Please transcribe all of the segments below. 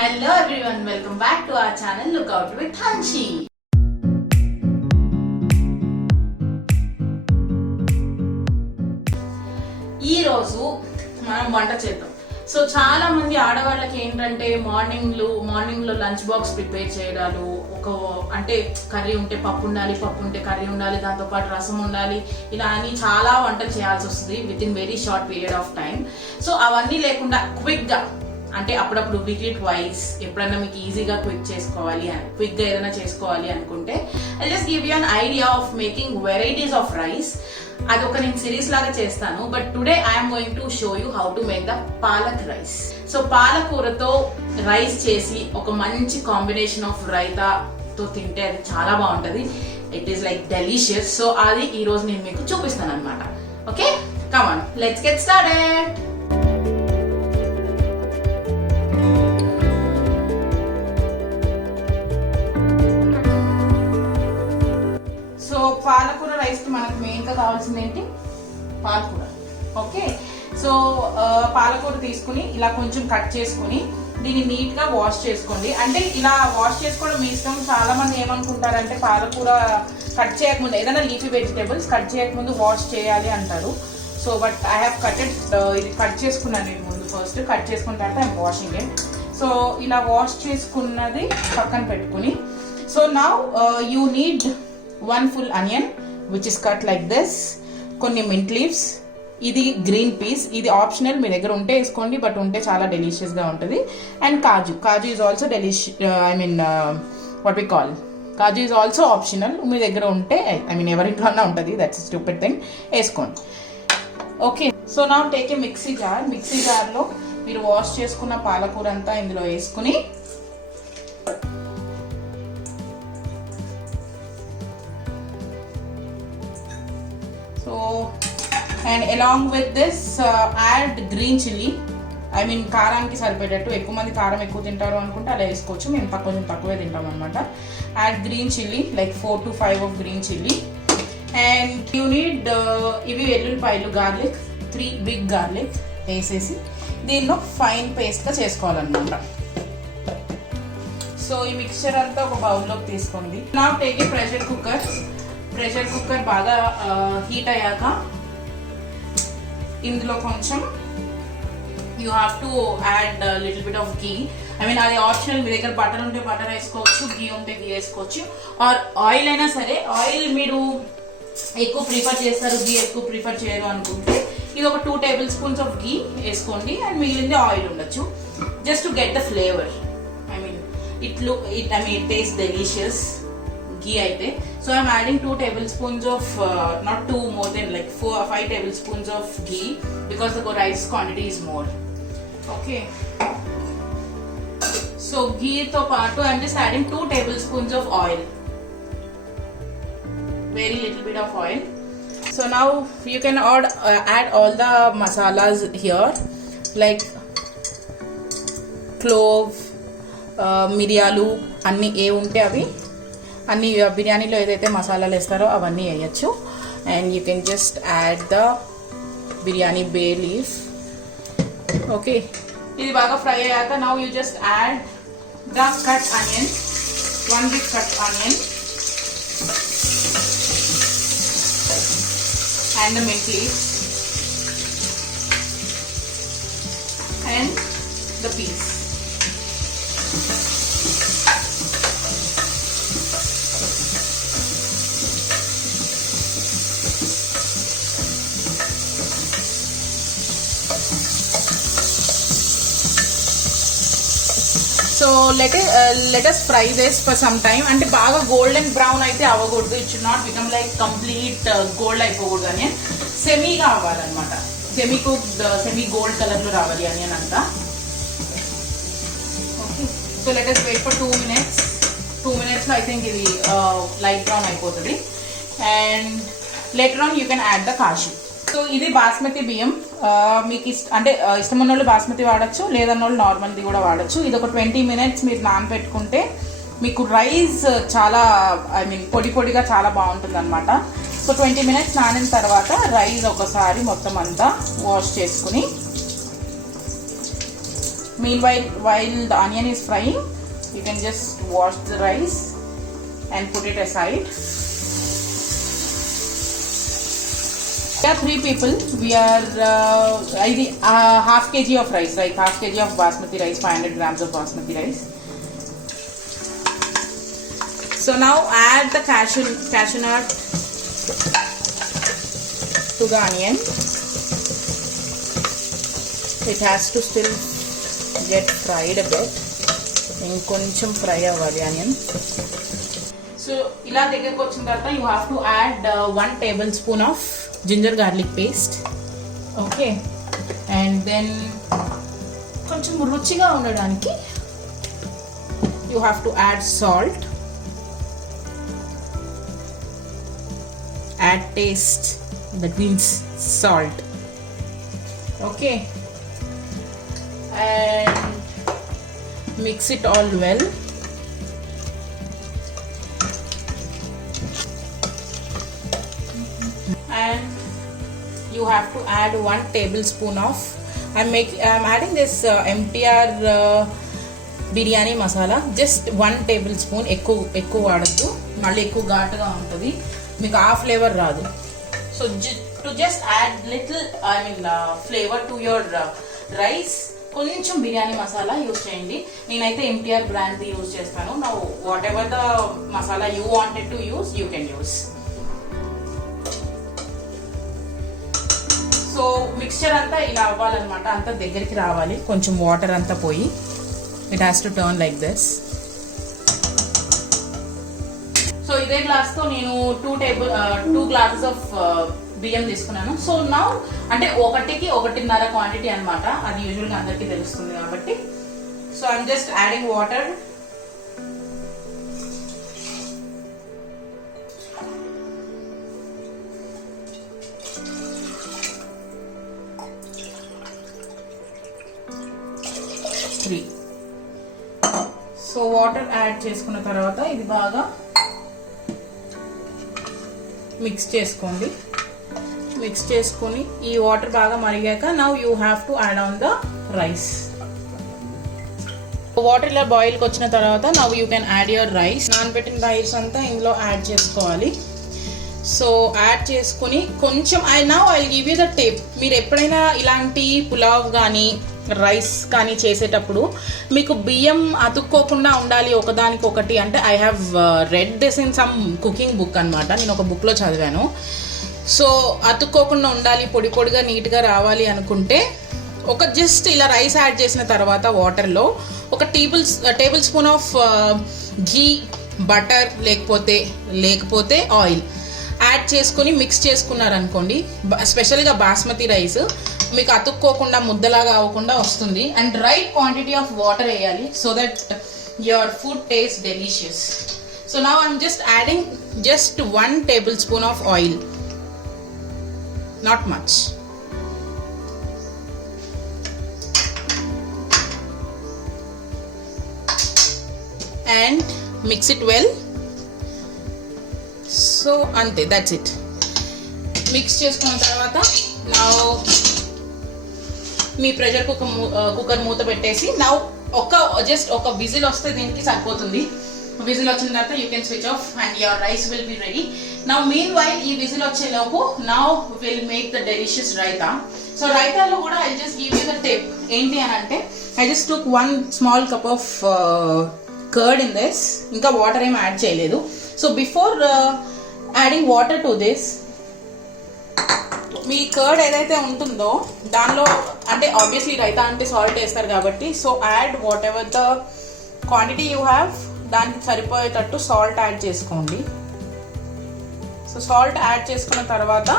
Hello everyone, welcome back to our channel Look Out with Hanshi. ఈ రోజు మనం వంట చేద్దాం. సో చాలా మంది ఆడవాళ్ళకి ఏంటంటే మార్నింగ్ లో లంచ్ బాక్స్ ప్రిపేర్ చేయడాలు, అంటే కర్రీ ఉంటే పప్పు ఉండాలి, పప్పు ఉంటే కర్రీ ఉండాలి, దాంతో పాటు రసం ఉండాలి, ఇలా అని చాలా వంటలు చేయాల్సి వస్తుంది with in very short period of time. So అవన్నీ లేకుండా క్విక్ గా, అంటే అప్పుడప్పుడు వీక్లీ ట్వైస్ ఎప్పుడైనా మీకు ఈజీగా క్విక్ గా ఏదైనా చేసుకోవాలి అనుకుంటే I just give you an idea of making varieties of rice. అది ఒక నేను సిరీస్ లాగా చేస్తాను, but today I'm going to show you how to make the palak rice. So పాలకూరతో రైస్ చేసి ఒక మంచి కాంబినేషన్ ఆఫ్ రైతాతో తింటే అది చాలా బాగుంటది. It is like delicious. So అది ఈ రోజు నేను మీకు చూపిస్తాను అనమాట. Okay, come on, let's get started. పాలకూర రైస్ కి మనకు మెయిన్ గా కావాల్సింది ఏంటి? పాలకూర. ఓకే, సో పాలకూర తీసుకుని ఇలా కొంచెం కట్ చేసుకుని దీన్ని నీట్ గా వాష్ చేసుకోండి. అంటే ఇలా వాష్ చేసుకోవడం మీ ఇష్టం. చాలా మంది ఏమనుకుంటారంటే పాలకూర కట్ చేయకముందు, ఏదైనా లీఫీ వెజిటేబుల్స్ కట్ చేయకముందు వాష్ చేయాలి అంటారు. సో బట్ ఐ హ్యావ్ ఇది కట్ చేసుకున్నాను నేను ముందు. ఫస్ట్ కట్ చేసుకున్న తర్వాత ఐఎమ్ వాషింగ్ ఇట్. సో ఇలా వాష్ చేసుకున్నది పక్కన పెట్టుకుని, so now you need 1 full onion which is cut like this, కొన్ని mint leaves, ఇది గ్రీన్ పీస్, ఇది ఆప్షనల్, మీ దగ్గర ఉంటే వేసుకోండి, బట్ ఉంటే చాలా డెలిషియస్ గా ఉంటుంది. And kaju is also what we call kaju is also optional. మీ దగ్గర ఉంటే ఎవరింట్లో ఉంటుంది, దట్స్ స్టూపిడ్ థింగ్, వేసుకోండి. Okay, so now take a mixie జార్లో మీరు వాష్ చేసుకున్న పాలకూర అంతా ఇందులో వేసుకుని, and along with this add green chili. కారానికి సరిపడేటట్టు, ఎక్కువ మంది కారం ఎక్కువ తింటారు అనుకుంటే అలా వేసుకోవచ్చు, మేము కొంచెం తక్కువే తింటాం అనమాట. యాడ్ గ్రీన్ చిల్లీ, like 4 to 5 of green chili. And you need ఇవి వెల్లుల్లిపాయలు, గార్లిక్, 3 big garlic వేసేసి దీనిలో ఫైన్ పేస్ట్గా చేసుకోవాలన్నమాట. సో ఈ మిక్చర్ అంతా ఒక బౌల్లోకి తీసుకోండి. నా టేక్ ఏ ప్రెషర్ కుక్కర్ బాగా హీట్ అయ్యాక ఇందులో కొంచెం you have to add little bit of ghee. అది ఆప్షనల్, మీ దగ్గర బటర్ ఉంటే బటర్ వేసుకోవచ్చు, గీ ఉంటే గీ వేసుకోవచ్చు, ఆర్ ఆయిల్ అయినా సరే. ఆయిల్ మీరు ఎక్కువ ప్రిఫర్ చేస్తారు, గీ ఎక్కువ ప్రిఫర్ చేయరు అనుకుంటే ఇది ఒక 2 tablespoons ఆఫ్ గీ వేసుకోండి, అండ్ మిగిలింది ఆయిల్ ఉండొచ్చు, just to get the flavour. It taste delicious ghee అయితే. So I'm adding 2 tablespoons of not 2, more than like 4 or 5 tablespoons of ghee, because the rice quantity is more. Okay, so ghee to paatu I'm just adding 2 tablespoons of oil, very little bit of oil. So now you can add all the masalas here, like clove, మిరియాలు, అన్ని ఏ ఉంటే అవి అన్ని బిర్యానీలో ఏదైతే మసాలాలు వేస్తారో అవన్నీ వేయచ్చు. And you can just add the biryani bay leaf. Okay, ఇది బాగా ఫ్రై అయ్యాక now you just add the cut onion, 1 big cut onion, and the mint leaf and the peas. So let us fry this for some time. అంటే బాగా golden brown అయితే అవ్వకూడదు, it should not become like complete gold అయిపోకూడదు. Onion సెమీగా అవ్వాలన్నమాట, semi gold కలర్లో రావాలి onion అంతా. Okay, so let us wait for 2 minutes. 2 minutes I think ఇది లైట్ బ్రౌన్ అయిపోతుంది. And later on you can add the cashew. So ఇది బాస్మతి బియ్యం, మీకు ఇష్టం ఉన్న వాళ్ళు బాస్మతి వాడచ్చు, లేదన్న వాళ్ళు నార్మల్ది కూడా వాడచ్చు. ఇది ఒక 20 minutes మీరు నానబెట్టుకుంటే మీకు రైస్ చాలా పొడిగా చాలా బాగుంటుంది అనమాట. సో 20 minutes నానిన తర్వాత రైస్ ఒకసారి మొత్తం అంతా వాష్ చేసుకుని Meanwhile, while the onion is frying, you can just wash the rice and put it aside. We are 3 people. We are half kg of rice, right? Half kg of basmati rice, 500 grams of basmati rice. So now add the cashew nut to the onion. It has to still get fried a bit. ఇంకొంచెం fry అవ్వాలి onion. So ఇలా దగ్గరకు వచ్చిన తర్వాత you have to add 1 tablespoon of ginger garlic paste. Okay, and then కొంచెం రుచిగా ఉండడానికి you have to add salt. Add taste, that means salt. Okay, and mix it all well. And you have to add 1 tablespoon of I'm adding this MTR biryani masala, just 1 tablespoon. ఎక్కువ వాడద్దు, మళ్ళీ ఎక్కువ ఘాటుగా ఉంటుంది, మీకు ఆ ఫ్లేవర్ రాదు. So to just add little flavor to your rice, కొంచెం బిర్యానీ మసాలా యూజ్ చేయండి. నేనైతే MTR బ్రాండ్ యూజ్ చేస్తాను. Now what ever the masala you wanted to use, you can use. So mixture అంతా ఇలా అవ్వాలన్నమాట, అంతా దగ్గరికి రావాలి, కొంచెం వాటర్ అంతా పోయి it has to turn like this. So ఇదే గ్లాస్తో నేను 2 glasses ఆఫ్ బియ్యం తీసుకున్నాను. సో నౌ అంటే 1కి 1.5 క్వాంటిటీ అనమాట, అది యూజువల్గా అందరికీ తెలుస్తుంది కాబట్టి. So I'm just adding water. So water add చేసుకున్న తర్వాత ఇది బాగా మిక్స్ చేసుకోండి. మిక్స్ చేసుకొని ఈ వాటర్ బాగా మరిగాక now you have to add on the rice. Water ఇలా బాయిల్కి వచ్చిన తర్వాత now you can add your rice. నానబెట్టిన రైస్ అంతా ఇందులో యాడ్ చేసుకోవాలి. సో యాడ్ చేసుకుని కొంచెం I give you the tip. మీరు ఎప్పుడైనా ఇలాంటి పులావ్ కానీ రైస్ కానీ చేసేటప్పుడు మీకు బియ్యం అతుక్కోకుండా ఉండాలి ఒకదానికొకటి అంటే, I have read this in some cooking book అనమాట, నేను ఒక బుక్లో చదివాను. సో అతుక్కోకుండా ఉండాలి, పొడి పొడిగా నీట్గా రావాలి అనుకుంటే ఒక జస్ట్ ఇలా రైస్ యాడ్ చేసిన తర్వాత వాటర్లో ఒక tablespoon of ghee, butter లేకపోతే ఆయిల్ యాడ్ చేసుకొని మిక్స్ చేసుకున్నారనుకోండి, స్పెషల్గా బాస్మతి రైస్ మీకు అతుక్కోకుండా ముద్దలాగా అవ్వకుండా వస్తుంది. And right quantity of water వేయాలి so that your food taste delicious. So now I'm just adding just 1 tablespoon of oil, not much. And mix it well. So ante, that's it. Mix చేసుకున్న తర్వాత now మీ pressure cooker మూత పెట్టేసి now just ఒక విజిల్ వస్తే దీనికి సరిపోతుంది. Whistle వచ్చిన తర్వాత you can switch off and your rice will be ready. Now meanwhile ఈ విజిల్ వచ్చేలోపు now will make the delicious raita. So రైతాలో కూడా I just give you the tip. ఏంటి అని అంటే I just took 1 small cup of curd in this. ఇంకా వాటర్ ఏం యాడ్ చేయలేదు. So before adding water to this, మీ కర్డ్ ఏదైతే ఉంటుందో దానిలో అంటే ఆబ్వియస్లీ రైతా అంటే సాల్ట్ వేస్తారు కాబట్టి, so add what ever the quantity you have, దానికి సరిపోయేటట్టు సాల్ట్ యాడ్ చేసుకోండి. సో సాల్ట్ యాడ్ చేసుకున్న తర్వాత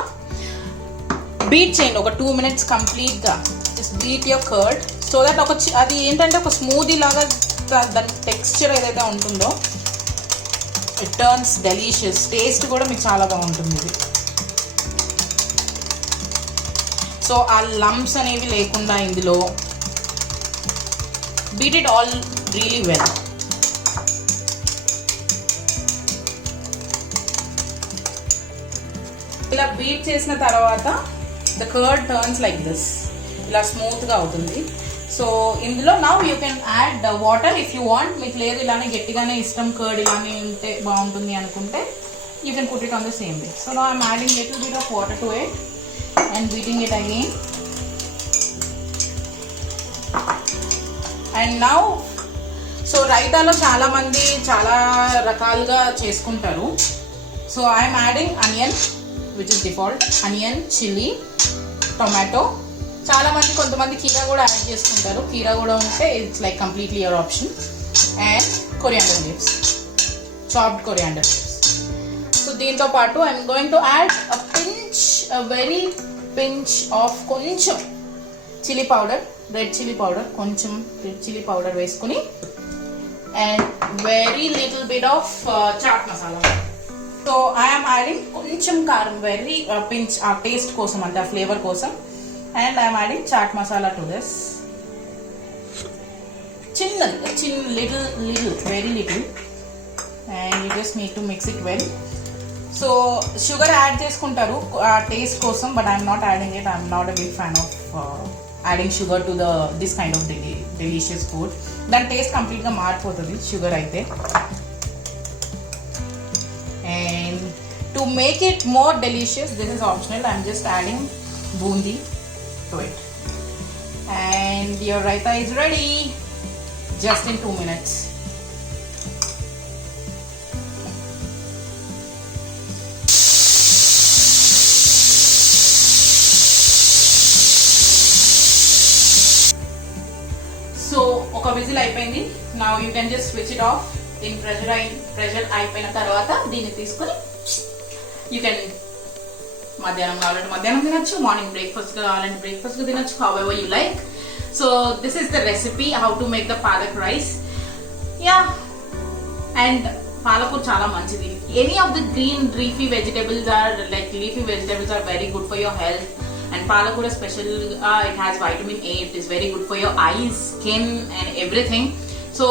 బీట్ చేయండి ఒక 2 minutes కంప్లీట్గా. Just beat your curd so that అది ఏంటంటే ఒక స్మూదీ లాగా దాని టెక్స్చర్ ఏదైతే ఉంటుందో ఇట్ టర్న్స్ డెలిషియస్. టేస్ట్ కూడా మీకు చాలా బాగుంటుంది ఇది. సో ఆ లంప్స్ అనేవి లేకుండా ఇందులో beat it all really well. ఇలా బీట్ చేసిన తర్వాత the curd turns like this, ఇలా స్మూత్గా అవుతుంది. సో ఇందులో now you can add water if you want. మీకు లేదు ఇలానే గట్టిగానే ఇష్టం, కర్డ్ ఇలానే ఉంటే బాగుంటుంది అనుకుంటే you can put it on the same way. So now I'm adding little bit of water to it and beating it again. And now so రైతాలో చాలా మంది చాలా రకాలుగా చేసుకుంటారు. So I'm adding onion which is default, onion, chili, tomato. చాలా మంది కొంతమంది కీరా కూడా యాడ్ చేసుకుంటారు. కీరా కూడా ఉంటే it's like completely your option. And coriander leaves, chopped coriander leaves. So దీంతో పాటు I'm going to add a very pinch of కొంచెం chilli powder, red chilli powder, కొంచెం రెడ్ చిల్లీ పౌడర్ వేసుకుని and very little bit of chaat masala. So I'm adding కొంచెం కారం, very pinch ఆ taste కోసం అంటే ఆ ఫ్లేవర్ కోసం. And I'm adding chaat masala to this. Little very little. And you just need to mix it well. So sugar add చేసుకుంటారు ఆ taste కోసం, but I'm not adding it. I'm not a big fan of adding sugar to this kind of delicious food. దాని taste కంప్లీట్గా మారిపోతుంది sugar అయితే. And to make it more delicious, this is optional, I'm just adding boondi to it. And your raita is ready just in 2 minutes. So oka whistle అయిపోయింది. Now you can just switch it off. In pressure అయిపోయిన తర్వాత దీన్ని తీసుకొని you can మధ్యాహ్నం కావాలంటే మధ్యాహ్నం తినచ్చు, morning breakfast కావాలంటే బ్రేక్ఫాస్ట్ తినచ్చు, however you like. So this is the recipe how to make the palak rice. Yeah, and palak చాలా మంచిది. Any of the green leafy vegetables are very good for your health. And palak కూడా special, it has vitamin A, it is very good for your eyes, skin and everything. So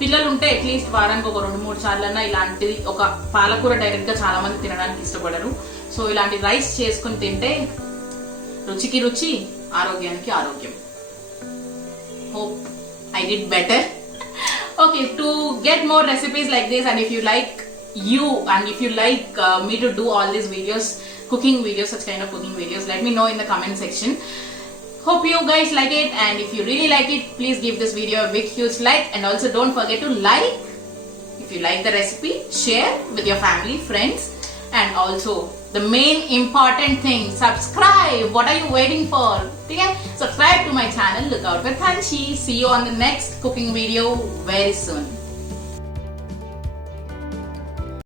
పిల్లలు ఉంటే అట్లీస్ట్ వారానికి ఒక 2-3 సార్లన్నా ఇలాంటిది ఒక పాలకూర డైరెక్ట్ గా చాలా మంది తినడానికి ఇష్టపడరు. సో ఇలాంటి రైస్ చేసుకుని తింటే రుచికి రుచి, ఆరోగ్యానికి ఆరోగ్యం. Hope I did better. Okay, to get more recipes like this, and if you like me to do all these videos, cooking videos, such kind of cooking videos, let me know in the comment section. Hope you guys like it, and if you really like it, please give this video a big huge like, and also don't forget to like if you like the recipe, share with your family, friends, and also the main important thing, subscribe. What are you waiting for? Okay, subscribe to my channel. Look out for Thanchi. See you on the next cooking video very soon.